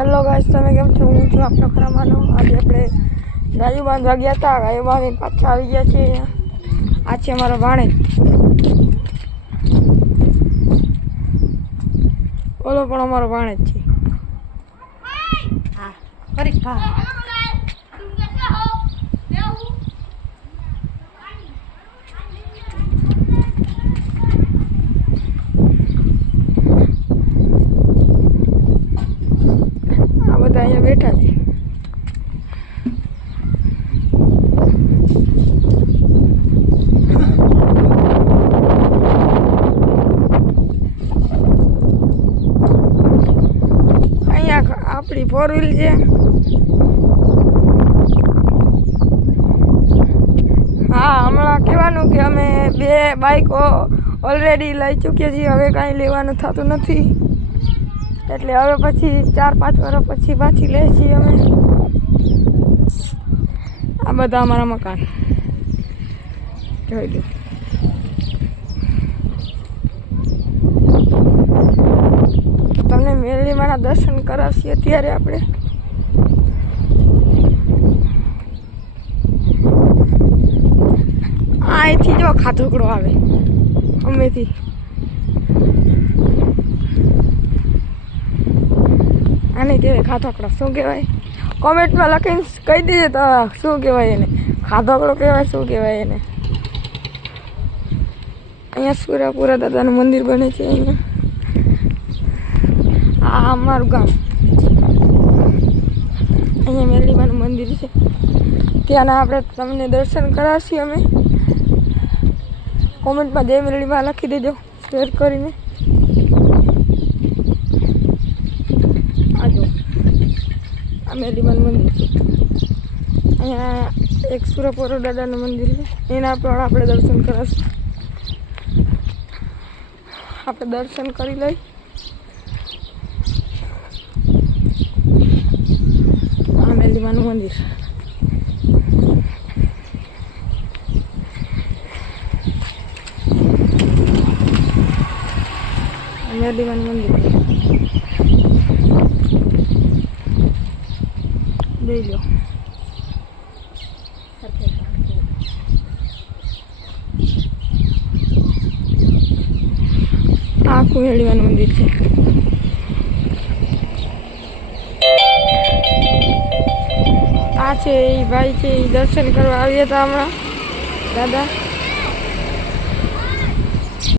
Hello guys, તમે કેમ છો? હું છું આપનો ખરામાનો. આજે આપણે ગાયું બાંધવા ગયા હતા. ગાયું બાંધીને પાછા આવી ગયા છે. આ છે અમારો ભાણેજ. ઓલો પણ અમારો ભાણેજ છે. હા ફરી હા બધા અહીંયા બેઠા છે. અહીંયા આપણી 4 વ્હીલ છે. હા, હમણાં કહેવાનું કે અમે 2 બાઇકો ઓલરેડી લઈ ચૂક્યા છીએ. હવે કાંઈ લેવાનું થતું નથી, એટલે હવે પછી 4-5 વર્ષ પછી પાછી લે છીએ અમે. આ બધા અમારા મકાન જોઈ લો. તમને મેરડીમાના દર્શન કરાવશીએ અત્યારે આપણે. અહીંથી જો ખાધોકડો આવે અમેથી. આને કહેવાય ખાધોકડો. શું કહેવાય? કોમેન્ટમાં લખીને કહી દીધે તો શું કહેવાય એને. ખાધોકડો કહેવાય, શું કહેવાય એને. અહીંયા સુરાપુરા દાદાનું મંદિર બને છે. અહીંયા આ અમારું ગામ. અહીંયા મેરડીમાનું મંદિર છે. ત્યાંના આપણે તમને દર્શન કરાવશીએ અમે. કોમેન્ટમાં જય મેરડીમાં લખી દેજો શેર કરીને. આજો આ મેરડીમાનું મંદિર છે. અહીંયા એક સુરાપુરા દાદાનું મંદિર છે. એના પણ આપણે દર્શન કરાવશું. આપણે દર્શન કરી લઈ. આ મેરડીમાનું મંદિર. મેરડીમાનું મંદિર જોઈ લો. આખું મેરડીમાનું મંદિર છે. આ છે એ ભાઈ છે, એ દર્શન કરવા આવ્યા હતા હમણાં દાદા.